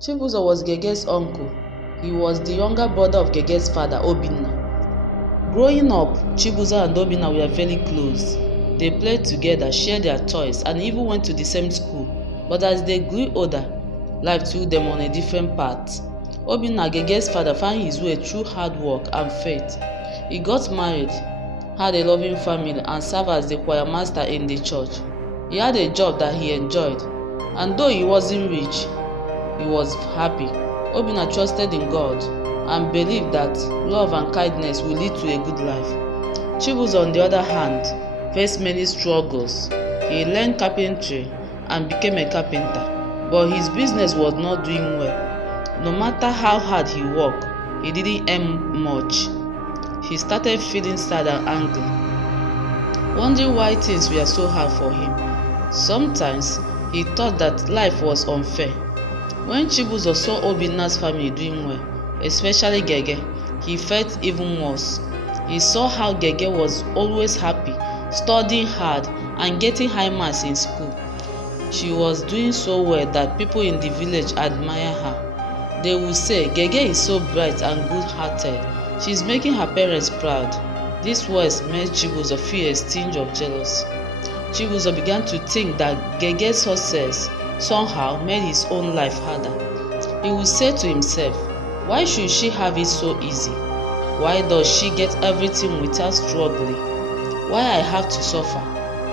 Chibuzo was Gege's uncle. He was the younger brother of Gege's father, Obinna. Growing up, Chibuzo and Obinna were very close. They played together, shared their toys, and even went to the same school. But as they grew older, life took them on a different path. Obinna, Gege's father, found his way through hard work and faith. He got married, had a loving family, and served as the choir master in the church. He had a job that he enjoyed, and though he wasn't rich, he was happy. Obinna trusted in God and believed that love and kindness will lead to a good life. Chibuzo, on the other hand, faced many struggles. He learned carpentry and became a carpenter, but his business was not doing well. No matter how hard he worked, he didn't earn much. He started feeling sad and angry, wondering why things were so hard for him. Sometimes he thought that life was unfair. When Chibuzo saw Obinna's family doing well, especially Gege, he felt even worse. He saw how Gege was always happy, studying hard, and getting high marks in school. She was doing so well that people in the village admire her. They would say, "Gege is so bright and good-hearted. She's making her parents proud." These words made Chibuzo feel a tinge of jealousy. Chibuzo began to think that Gege's success somehow made his own life harder. He would say to himself, "Why should she have it so easy? Why does she get everything without struggling? Why I have to suffer?"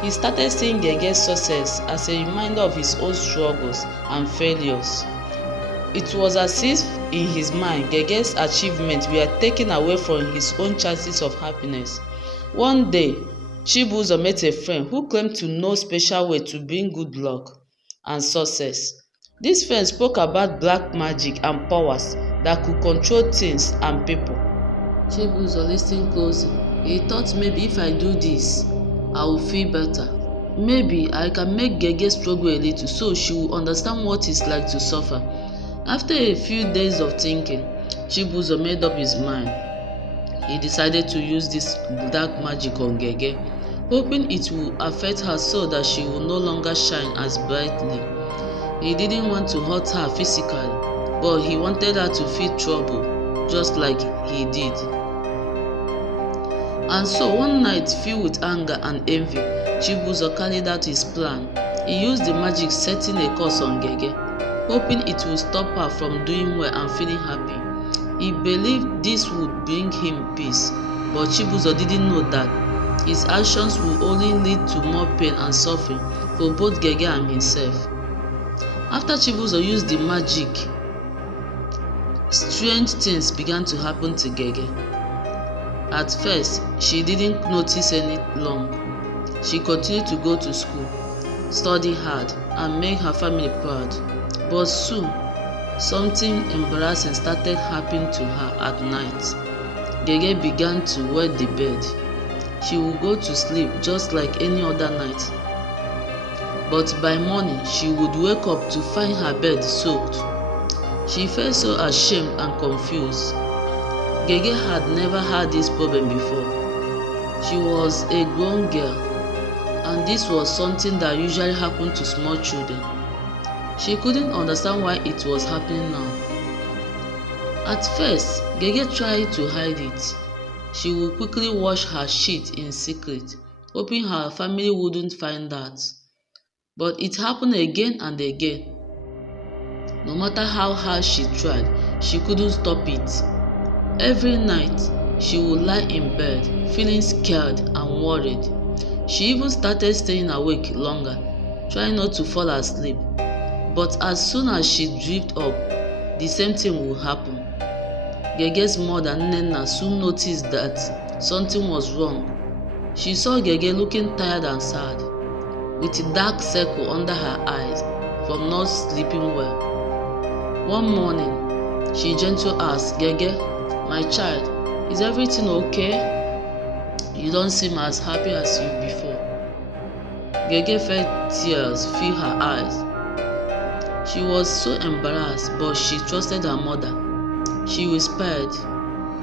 He started seeing Gege's success as a reminder of his own struggles and failures. It was as if in his mind, Gege's achievements were taken away from his own chances of happiness. One day, Chibuzo met a friend who claimed to know a special way to bring good luck and success. This friend spoke about black magic and powers that could control things and people. Chibuzo listened closely. He thought, maybe if I do this, I will feel better. Maybe I can make Gege struggle a little so she will understand what it's like to suffer. After a few days of thinking, Chibuzo made up his mind. He decided to use this dark magic on Gege, hoping it would affect her so that she would no longer shine as brightly. He didn't want to hurt her physically, but he wanted her to feel trouble, just like he did. And so one night, filled with anger and envy, Chibuzo carried out his plan. He used the magic, setting a curse on Gege, hoping it would stop her from doing well and feeling happy. He believed this would bring him peace, but Chibuzo didn't know that his actions would only lead to more pain and suffering for both Gege and himself. After Chibuzo used the magic, strange things began to happen to Gege. At first, she didn't notice any long. She continued to go to school, study hard, and make her family proud. But soon, something embarrassing started happening to her at night. Gege began to wet the bed. She would go to sleep just like any other night. But by morning, she would wake up to find her bed soaked. She felt so ashamed and confused. Gege had never had this problem before. She was a grown girl, and this was something that usually happened to small children. She couldn't understand why it was happening now. At first, Gege tried to hide it. She would quickly wash her sheet in secret, hoping her family wouldn't find out. But it happened again and again. No matter how hard she tried, she couldn't stop it. Every night, she would lie in bed, feeling scared and worried. She even started staying awake longer, trying not to fall asleep. But as soon as she drifted up, the same thing would happen. Gege's mother, Nena, soon noticed that something was wrong. She saw Gege looking tired and sad, with a dark circle under her eyes from not sleeping well. One morning, she gently asked, "Gege, my child, is everything okay? You don't seem as happy as you before." Gege felt tears fill her eyes. She was so embarrassed, but she trusted her mother. She whispered,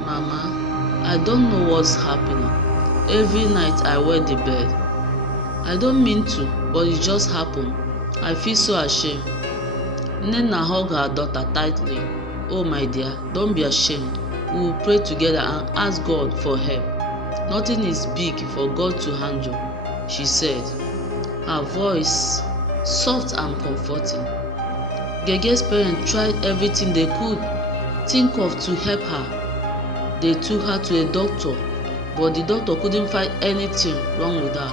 "Mama, I don't know what's happening. Every night I wet the bed. I don't mean to, but it just happened. I feel so ashamed." Nnenna hugged her daughter tightly. "Oh, my dear, don't be ashamed. We will pray together and ask God for help. Nothing is big for God to handle," she said, her voice soft and comforting. Gege's parents tried everything they could think of to help her. They took her to a doctor, but the doctor couldn't find anything wrong with her.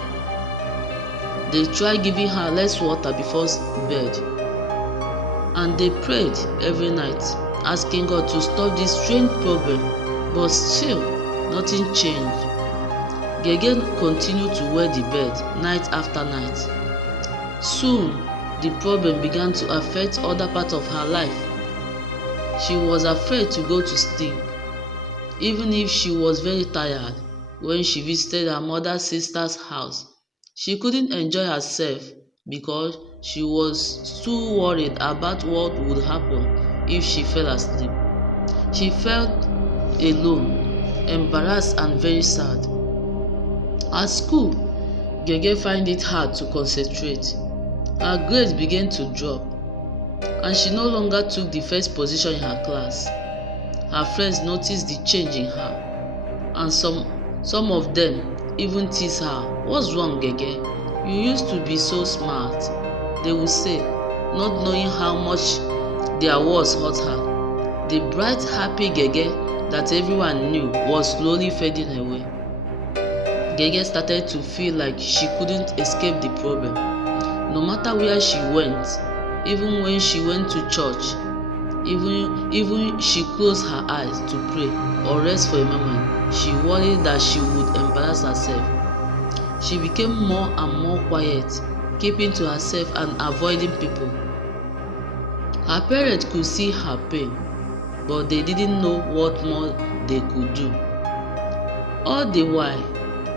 They tried giving her less water before bed, and they prayed every night, asking God to stop this strange problem, but still, nothing changed. Gege continued to wet the bed night after night. Soon, the problem began to affect other parts of her life. She was afraid to go to sleep, even if she was very tired. When she visited her mother's sister's house, she couldn't enjoy herself because she was too worried about what would happen if she fell asleep. She felt alone, embarrassed, and very sad. At school, Gege found it hard to concentrate. Her grades began to drop, and she no longer took the first position in her class. Her friends noticed the change in her, and some of them even teased her. "What's wrong, Gege? You used to be so smart," they would say, not knowing how much their words hurt her. The bright, happy Gege that everyone knew was slowly fading away. Gege started to feel like she couldn't escape the problem. No matter where she went, even when she went to church, even she closed her eyes to pray or rest for a moment, she worried that she would embarrass herself. She became more and more quiet, keeping to herself and avoiding people. Her parents could see her pain, but they didn't know what more they could do. All the while,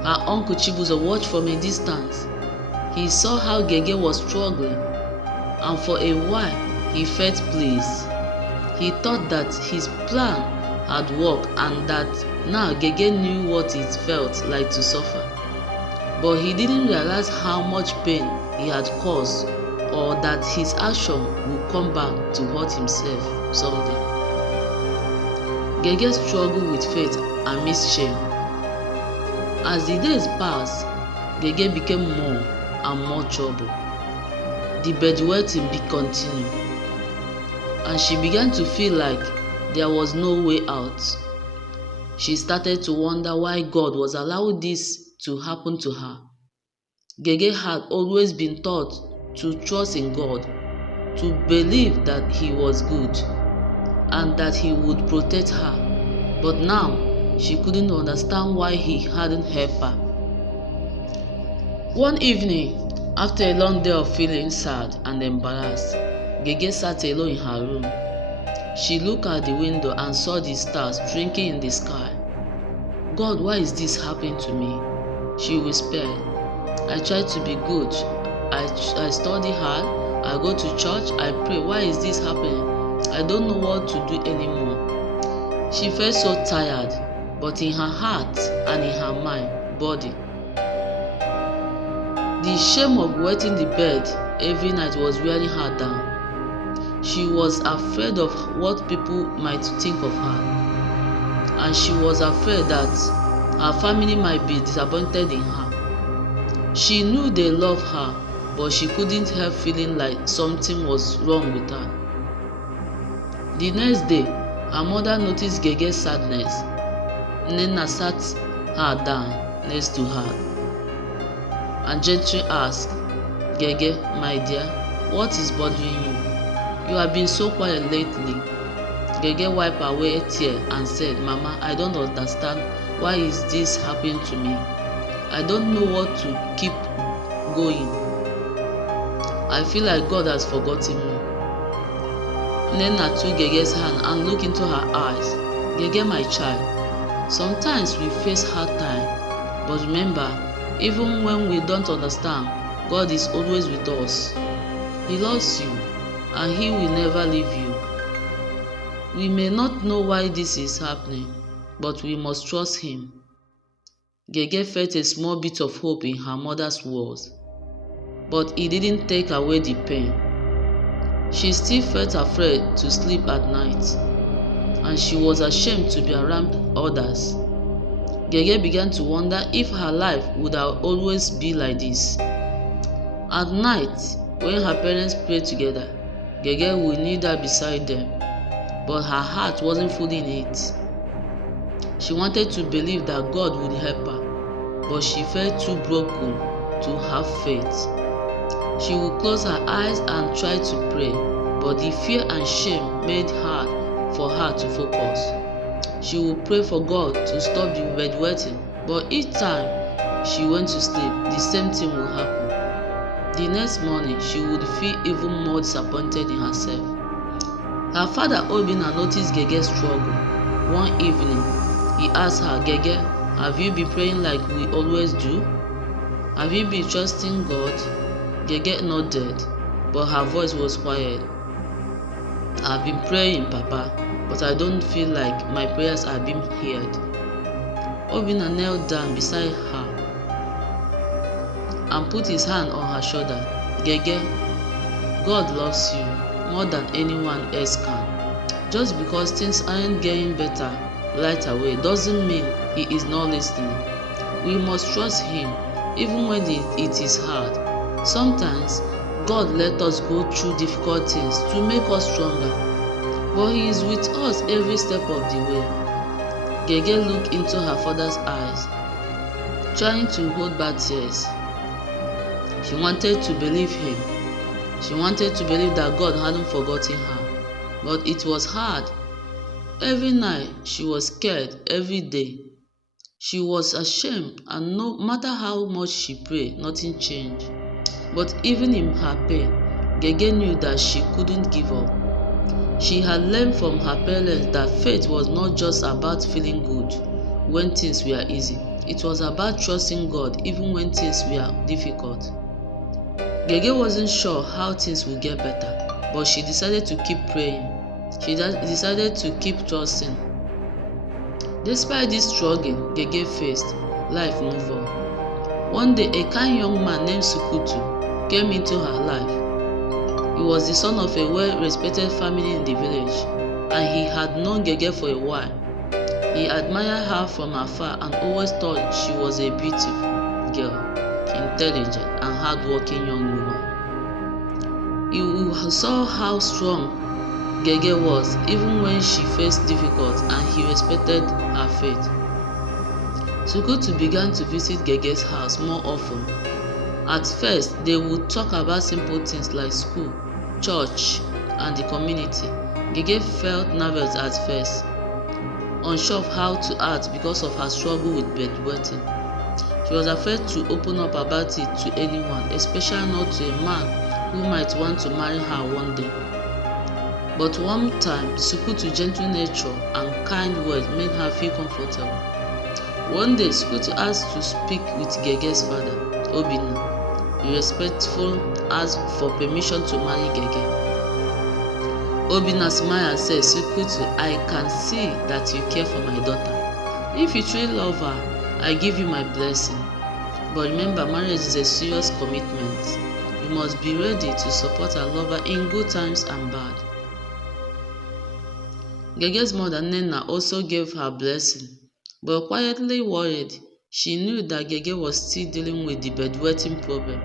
her uncle Chibuzo watched from a distance. He saw how Gege was struggling, and for a while he felt pleased. He thought that his plan had worked and that now Gege knew what it felt like to suffer. But he didn't realize how much pain he had caused, or that his action would come back to hurt himself someday. Gege struggled with faith amidst shame. As the days passed, Gege became more and more trouble. The bedwetting continued, and she began to feel like there was no way out. She started to wonder why God was allowing this to happen to her. Gege had always been taught to trust in God, to believe that He was good, and that He would protect her. But now, she couldn't understand why He hadn't helped her. One evening, after a long day of feeling sad and embarrassed, Gege sat alone in her room. She looked out the window and saw the stars twinkling in the sky. "God, why is this happening to me?" she whispered. "I try to be good. I study hard. I go to church. I pray. Why is this happening? I don't know what to do anymore." She felt so tired, but in her heart and in her body. The shame of wetting the bed every night was wearing her down. She was afraid of what people might think of her, and she was afraid that her family might be disappointed in her. She knew they loved her, but she couldn't help feeling like something was wrong with her. The next day, her mother noticed Gege's sadness. Nnenna sat her down next to her and gently asked, "Gege, my dear, what is bothering you? You have been so quiet lately." Gege wiped away a tear and said, "Mama, I don't understand. Why is this happening to me? I don't know what to keep going. I feel like God has forgotten me." Nnenna took Gege's hand and looked into her eyes. "Gege, my child, sometimes we face hard time, but remember, even when we don't understand, God is always with us. He loves you, and He will never leave you. We may not know why this is happening, but we must trust Him." Gege felt a small bit of hope in her mother's words, but it didn't take away the pain. She still felt afraid to sleep at night, and she was ashamed to be around others. Gege began to wonder if her life would always be like this. At night, when her parents prayed together, Gege would kneel down beside them, but her heart wasn't fully in it. She wanted to believe that God would help her, but she felt too broken to have faith. She would close her eyes and try to pray, but the fear and shame made it hard for her to focus. She would pray for God to stop the bedwetting, but each time she went to sleep, the same thing would happen. The next morning, she would feel even more disappointed in herself. Her father Obinna noticed Gege's struggle. One evening, he asked her, "Gege, have you been praying like we always do? Have you been trusting God?" Gege nodded, but her voice was quiet. "I've been praying, Papa, but I don't feel like my prayers are being heard." Obinna knelt down beside her and put his hand on her shoulder. "Gege, God loves you more than anyone else can. Just because things aren't getting better right away doesn't mean He is not listening. We must trust Him even when it is hard. Sometimes God lets us go through difficult things to make us stronger, but He is with us every step of the way." Gege looked into her father's eyes, trying to hold back tears. She wanted to believe him. She wanted to believe that God hadn't forgotten her, but it was hard. Every night she was scared, every day she was ashamed, and no matter how much she prayed, nothing changed. But even in her pain, Gege knew that she couldn't give up. She had learned from her parents that faith was not just about feeling good when things were easy. It was about trusting God even when things were difficult. Gege wasn't sure how things would get better, but she decided to keep praying. She decided to keep trusting. Despite this struggle Gege faced, life moved on. One day, a kind young man named Sukutu came into her life. He was the son of a well-respected family in the village, and he had known Gege for a while. He admired her from afar and always thought she was a beautiful girl, intelligent and hard-working young woman. He saw how strong Gege was even when she faced difficulties, and he respected her faith. Sukutu began to visit Gege's house more often. At first, they would talk about simple things like school, church, and the community. Gege felt nervous at first, unsure of how to act because of her struggle with bedwetting. She was afraid to open up about it to anyone, especially not to a man who might want to marry her one day. But one time, Sukutu's gentle nature and kind words made her feel comfortable. One day, Sukutu asked to speak with Gege's father, Obinna. He respectfully asked for permission to marry Gege. Obinna smiled and said, "Sukutu, I can see that you care for my daughter. If you truly love her, I give you my blessing. But remember, marriage is a serious commitment. You must be ready to support a lover in good times and bad." Gege's mother Nena also gave her blessing, but quietly worried. She knew that Gege was still dealing with the bedwetting problem,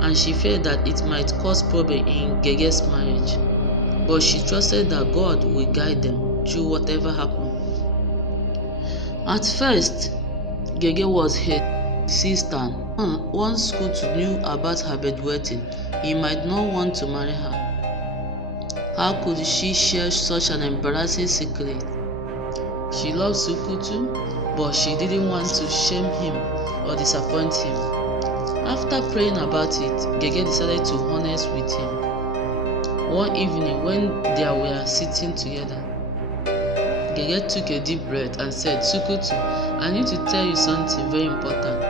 and she feared that it might cause problem in Gege's marriage. But she trusted that God would guide them through whatever happened. At first, Gege was hesitant. Once Sukutu knew about her bedwetting, he might not want to marry her. How could she share such an embarrassing secret? She loved Sukutu, but she didn't want to shame him or disappoint him. After praying about it, Gege decided to be honest with him. One evening when they were sitting together, Gege took a deep breath and said, "Sukutu, I need to tell you something very important.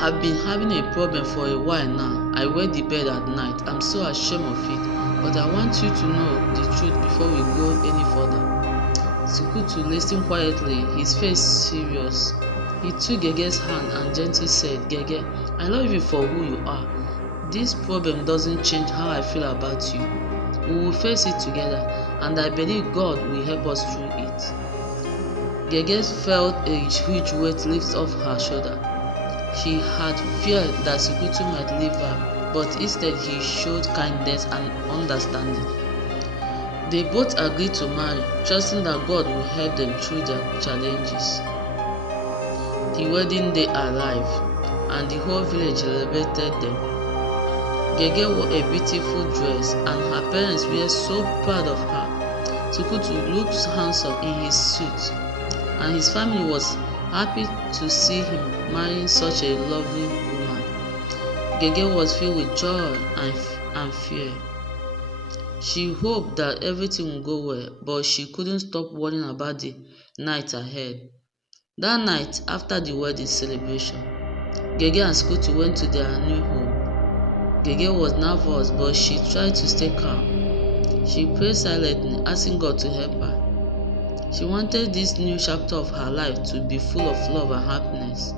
I've been having a problem for a while now. I wet the bed at night. I'm so ashamed of it, but I want you to know the truth before we go any further." Sukutu listened quietly, his face serious. He took Gege's hand and gently said, "Gege, I love you for who you are. This problem doesn't change how I feel about you. We will face it together, and I believe God will help us through it. Gege felt a huge weight lift off her shoulder. She had feared that Sikutu might leave her, but instead he showed kindness and understanding. They both agreed to marry, trusting that God will help them through their challenges. The wedding day arrived, and the whole village celebrated them. Gege wore a beautiful dress, and her parents were so proud of her. Sikutu looked handsome in his suit, and his family was happy to see him marrying such a lovely woman. Gege was filled with joy and fear. She hoped that everything would go well, but she couldn't stop worrying about the night ahead. That night, after the wedding celebration, Gege and Sikutu went to their new home. Gege was nervous, but she tried to stay calm. She prayed silently, asking God to help her. She wanted this new chapter of her life to be full of love and happiness.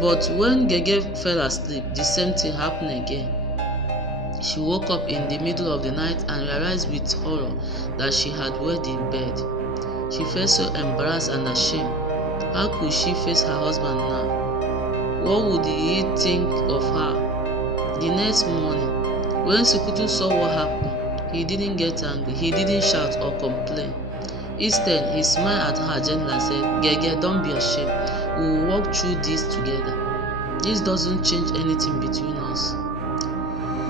But when Gege fell asleep, the same thing happened again. She woke up in the middle of the night and realized with horror that she had wet in bed. She felt so embarrassed and ashamed. How could she face her husband now? What would he think of her? The next morning, when Sikutu saw what happened, he didn't get angry, he didn't shout or complain. Instead, he smiled at her gently and said, Gege, don't be ashamed. We will walk through this together. This doesn't change anything between us.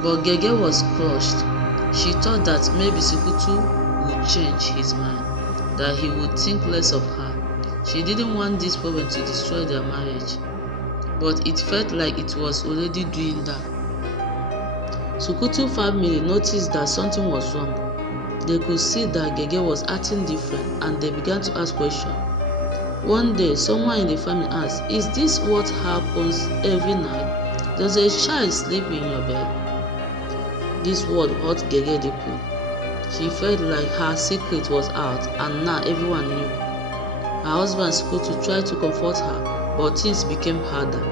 But Gege was crushed. She thought that maybe Sikutu would change his mind, that he would think less of her. She didn't want this problem to destroy their marriage, but it felt like it was already doing that. Sikutu family noticed that something was wrong. They could see that Gege was acting different, and they began to ask questions. One day, someone in the family asked, "Is this what happens every night? Does a child sleep in your bed?" This word hurt Gege deeply. She felt like her secret was out, and now everyone knew. Her husband Sikutu tried to comfort her, but things became harder.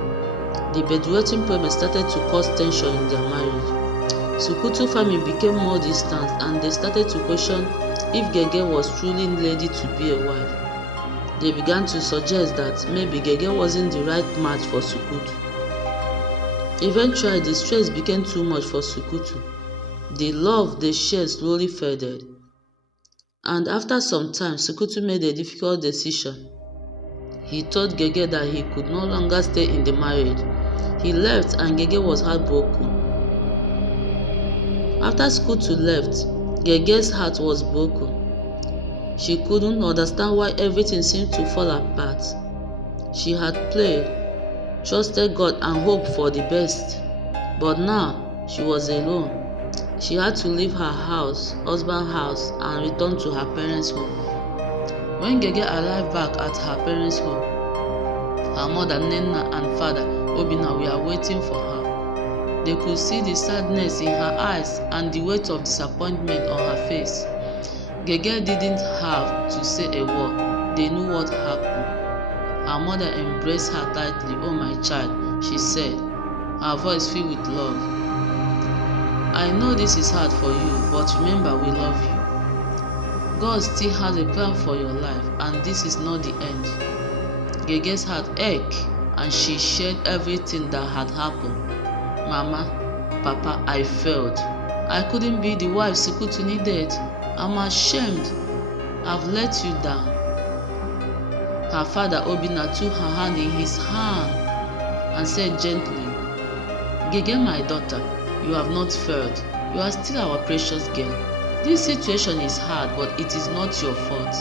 The bedwetting problem started to cause tension in their marriage. Sikutu family became more distant, and they started to question if Gege was truly ready to be a wife. They began to suggest that maybe Gege wasn't the right match for Sikutu. Eventually, the stress became too much for Sikutu. The love they shared slowly faded. And after some time, Sikutu made a difficult decision. He told Gege that he could no longer stay in the marriage. He left, and Gege was heartbroken. After Sikutu left, Gege's heart was broken. She couldn't understand why everything seemed to fall apart. She had prayed, trusted God and hoped for the best. But now, she was alone. She had to leave her husband's house, and return to her parents' home. When Gege arrived back at her parents' home, her mother Nenna and father Obinna were waiting for her. They could see the sadness in her eyes and the weight of disappointment on her face. Gege didn't have to say a word. They knew what happened. Her mother embraced her tightly. "Oh, my child," she said, her voice filled with love. "I know this is hard for you, but remember, we love you. God still has a plan for your life, and this is not the end." Gege's heart ached, and she shared everything that had happened. "Mama, Papa, I failed. I couldn't be the wife Sikutu needed. I'm ashamed. I've let you down." Her father Obinna took her hand in his hand and said gently, "Gege, my daughter, you have not failed. You are still our precious girl. This situation is hard, but it is not your fault.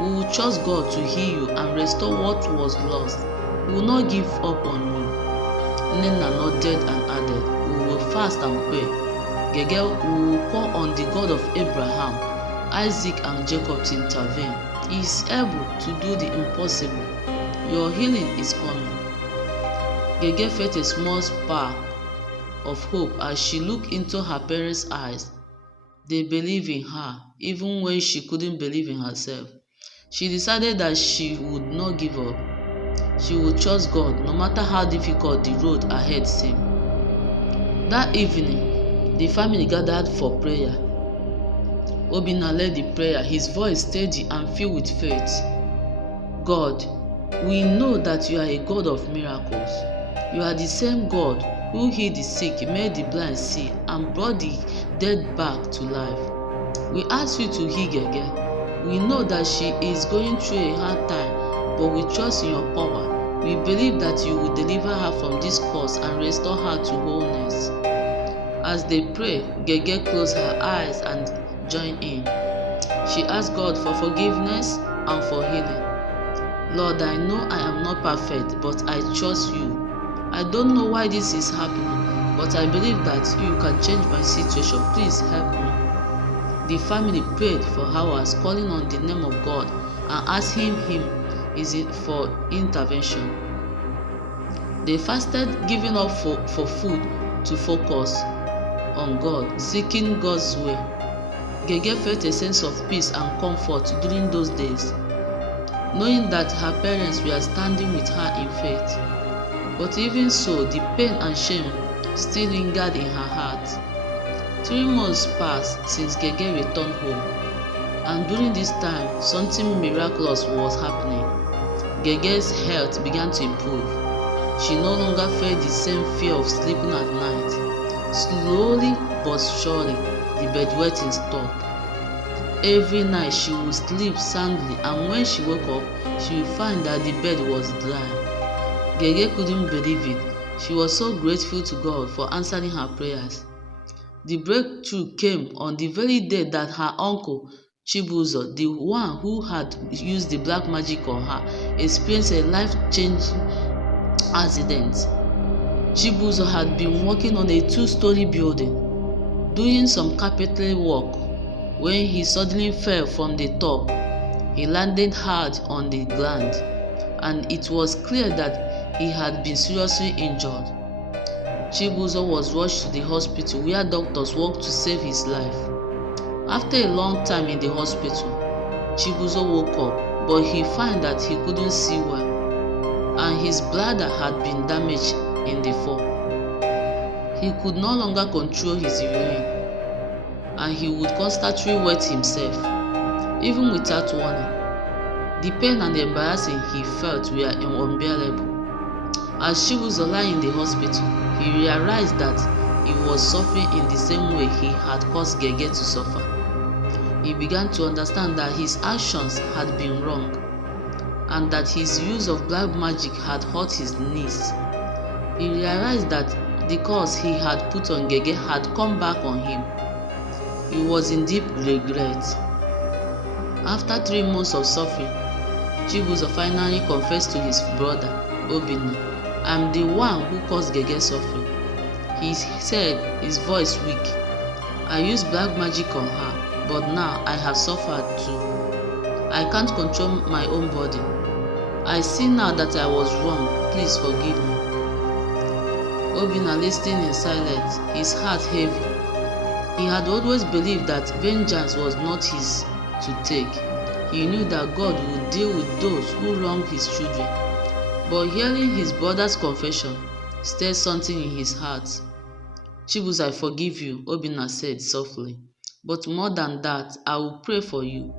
We will trust God to heal you and restore what was lost. We will not give up on you." Nena nodded and added, "We will fast and pray. Gege, we will call on the God of Abraham, Isaac, and Jacob to intervene. He is able to do the impossible. Your healing is coming." Gege felt a small spark of hope as she looked into her parents' eyes. They believed in her, even when she couldn't believe in herself. She decided that she would not give up. She would trust God, no matter how difficult the road ahead seemed. That evening, the family gathered for prayer. Obinna led the prayer, his voice steady and filled with faith. God, we know that you are a God of miracles. You are the same God who healed the sick, made the blind see, and brought the dead back to life. We ask you to heal Gege. We know that she is going through a hard time, but we trust in your power. We believe that you will deliver her from this curse and restore her to wholeness. As they pray, Gege closed her eyes and joined in. She asked God for forgiveness and for healing. Lord, I know I am not perfect, but I trust you. I don't know why this is happening, but I believe that you can change my situation. Please help me. The family prayed for hours, calling on the name of God and asking him for intervention. They fasted, giving up for food to focus on God, seeking God's way. Gege felt a sense of peace and comfort during those days, knowing that her parents were standing with her in faith. But even so, the pain and shame still lingered in her heart. 3 months passed since Gege returned home, and during this time, something miraculous was happening. Gege's health began to improve. She no longer felt the same fear of sleeping at night. Slowly but surely, the bedwetting stopped. Every night she would sleep soundly, and when she woke up, she would find that the bed was dry. Gege couldn't believe it. She was so grateful to God for answering her prayers. The breakthrough came on the very day that her uncle, Chibuzo, the one who had used the black magic on her, experienced a life-changing accident. Chibuzo had been working on a 2-story building, doing some carpentry work, when he suddenly fell from the top. He landed hard on the ground, and it was clear that he had been seriously injured. Chibuzo was rushed to the hospital where doctors worked to save his life. After a long time in the hospital, Chibuzo woke up, but he found that he couldn't see well, and his bladder had been damaged in the fall. He could no longer control his urine, and he would constantly wet himself, even without warning. The pain and the embarrassing he felt were unbearable. As Chibuzo lay in the hospital, he realized that he was suffering in the same way he had caused Gege to suffer. He began to understand that his actions had been wrong, and that his use of black magic had hurt his knees. He realized that the curse he had put on Gege had come back on him. He was in deep regret. After 3 months of suffering, Chibuzo finally confessed to his brother, Obinna, "I am the one who caused Gege suffering." He said, his voice weak, "I used black magic on her, but now I have suffered too. I can't control my own body. I see now that I was wrong. Please forgive me." Obinna listened in silence, his heart heavy. He had always believed that vengeance was not his to take. He knew that God would deal with those who wronged his children. But hearing his brother's confession stirred something in his heart. "Chibuzo, I forgive you," Obinna said softly. "But more than that, I will pray for you.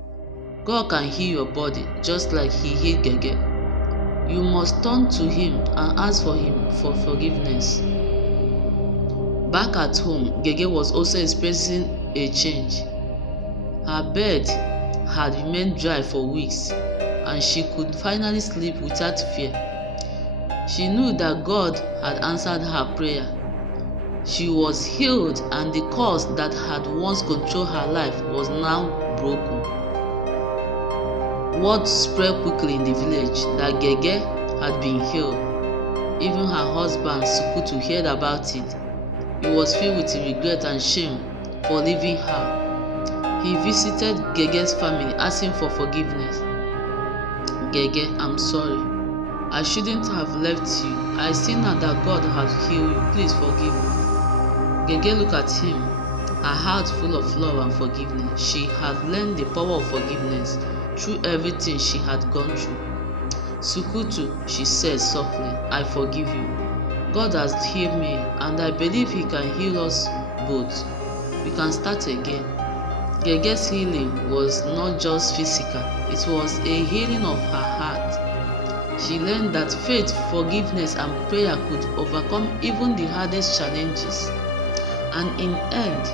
God can heal your body just like he healed Gege. You must turn to him and ask him for forgiveness." Back at home, Gege was also experiencing a change. Her bed had remained dry for weeks, and she could finally sleep without fear. She knew that God had answered her prayer. She was healed, and the curse that had once controlled her life was now broken. Word spread quickly in the village that Gege had been healed. Even her husband Sukutu heard about it. He was filled with regret and shame for leaving her. He visited Gege's family, asking for forgiveness. "Gege, I'm sorry. I shouldn't have left you. I see now that God has healed you. Please forgive me." Gege looked at him, her heart full of love and forgiveness. She had learned the power of forgiveness through everything she had gone through. "Sukutu," she said softly, "I forgive you. God has healed me, and I believe He can heal us both. We can start again. Gege's healing was not just physical, it was a healing of her heart. She learned that faith, forgiveness, and prayer could overcome even the hardest challenges. And in the end,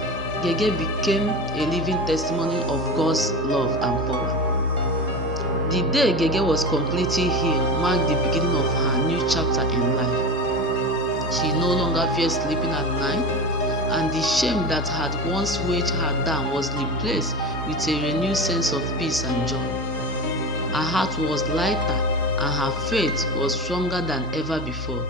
Gege became a living testimony of God's love and power. The day Gege was completely healed marked the beginning of her new chapter in life. She no longer feared sleeping at night, and the shame that had once weighed her down was replaced with a renewed sense of peace and joy. Her heart was lighter, and her faith was stronger than ever before.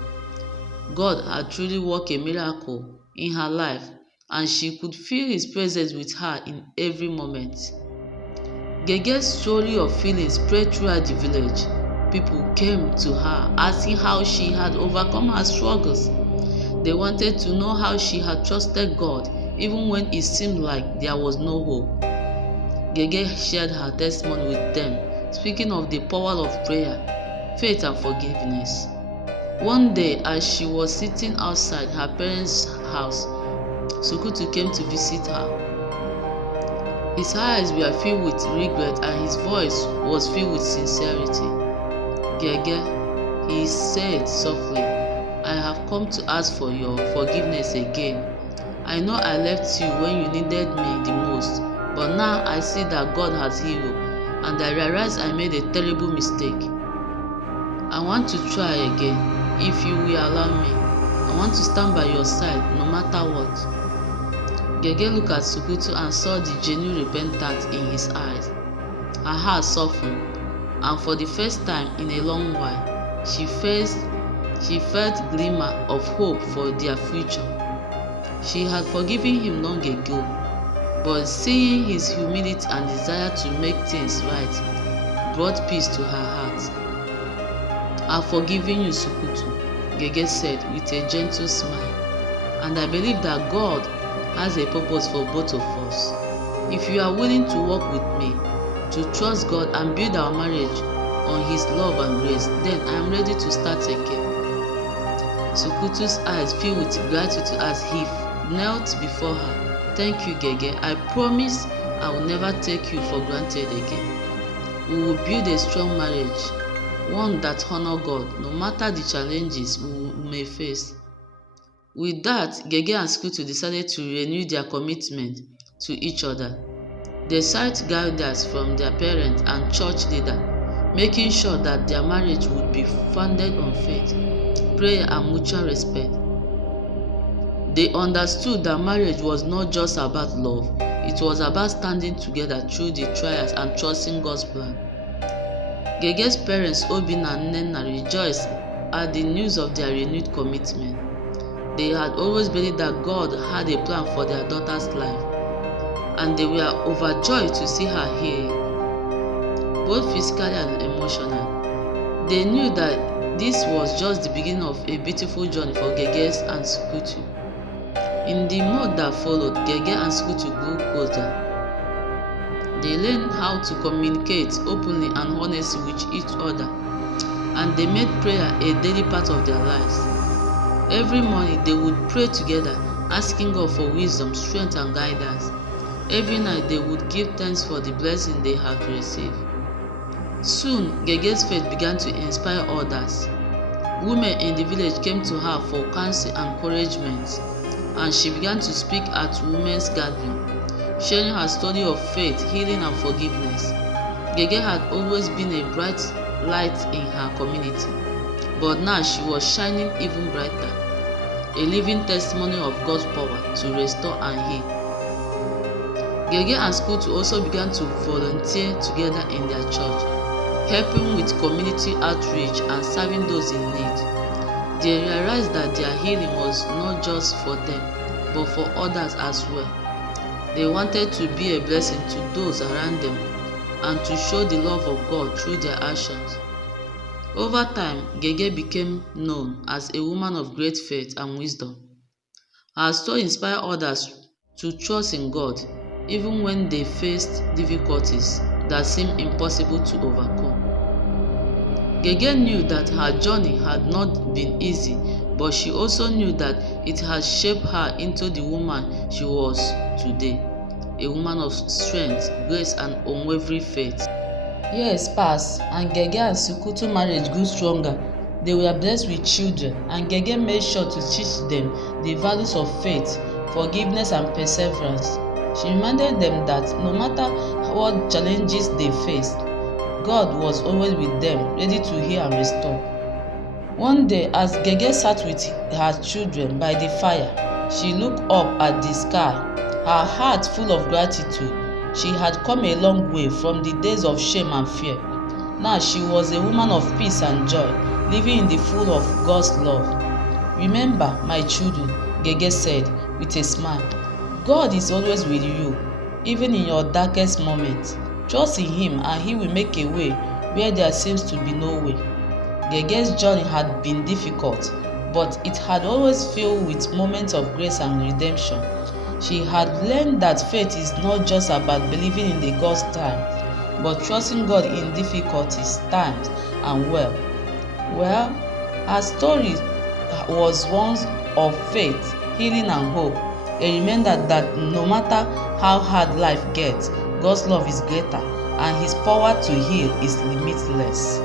God had truly worked a miracle in her life, and she could feel His presence with her in every moment. Gege's story of healing spread throughout the village. People came to her asking how she had overcome her struggles. They wanted to know how she had trusted God even when it seemed like there was no hope. Gege shared her testimony with them, speaking of the power of prayer, faith, and forgiveness. One day, as she was sitting outside her parents' house, Sukutu came to visit her. His eyes were filled with regret and his voice was filled with sincerity. Gege, he said softly, I have come to ask for your forgiveness again. I know I left you when you needed me the most, but now I see that God has healed you, and I realize I made a terrible mistake. I want to try again, if you will allow me. I want to stand by your side no matter what. Gege looked at Sukutu and saw the genuine repentance in his eyes. Her heart softened, and for the first time in a long while, she felt a glimmer of hope for their future. She had forgiven him long ago, but seeing his humility and desire to make things right brought peace to her heart. I have forgiven you, Sukutu, Gege said with a gentle smile, and I believe that God has a purpose for both of us. If you are willing to work with me, to trust God and build our marriage on His love and grace, then I am ready to start again. Sukutu's eyes filled with gratitude as he knelt before her. Thank you, Gege. I promise I will never take you for granted again. We will build a strong marriage, one that honors God, no matter the challenges we may face. With that, Gege and Sukutu decided to renew their commitment to each other. They sought guidance from their parents and church leaders, making sure that their marriage would be founded on faith, prayer, and mutual respect. They understood that marriage was not just about love, it was about standing together through the trials and trusting God's plan. Gege's parents, Obinna and Nnenna, rejoiced at the news of their renewed commitment. They had always believed that God had a plan for their daughter's life, and they were overjoyed to see her healed, both physically and emotionally. They knew that this was just the beginning of a beautiful journey for Gege and Sukutu. In the month that followed, Gege and Sukutu grew closer. They learned how to communicate openly and honestly with each other, and they made prayer a daily part of their lives. Every morning they would pray together, asking God for wisdom, strength, and guidance. Every night they would give thanks for the blessing they had received. Soon, Gege's faith began to inspire others. Women in the village came to her for counsel and encouragement, and she began to speak at women's gathering, sharing her story of faith, healing, and forgiveness. Gege had always been a bright light in her community, but now she was shining even brighter, a living testimony of God's power to restore and heal. Gege and Sukutu also began to volunteer together in their church, helping with community outreach and serving those in need. They realized that their healing was not just for them, but for others as well. They wanted to be a blessing to those around them and to show the love of God through their actions. Over time, Gege became known as a woman of great faith and wisdom. Her story inspired others to trust in God, even when they faced difficulties that seemed impossible to overcome. Gege knew that her journey had not been easy, but she also knew that it had shaped her into the woman she was today, a woman of strength, grace, and unwavering faith. Years passed, and Gege and Sukutu marriage grew stronger. They were blessed with children, and Gege made sure to teach them the values of faith, forgiveness, and perseverance. She reminded them that no matter what challenges they faced, God was always with them, ready to heal and restore. One day, as Gege sat with her children by the fire, she looked up at the sky, her heart full of gratitude. She had come a long way from the days of shame and fear. Now she was a woman of peace and joy, living in the full of God's love. Remember, my children, Gege said with a smile, God is always with you, even in your darkest moments. Trust in Him and He will make a way where there seems to be no way. Gege's journey had been difficult, but it had always filled with moments of grace and redemption. She had learned that faith is not just about believing in the God's time, but trusting God in difficulties, times, and well, her story was one of faith, healing, and hope. A reminder that no matter how hard life gets, God's love is greater, and His power to heal is limitless.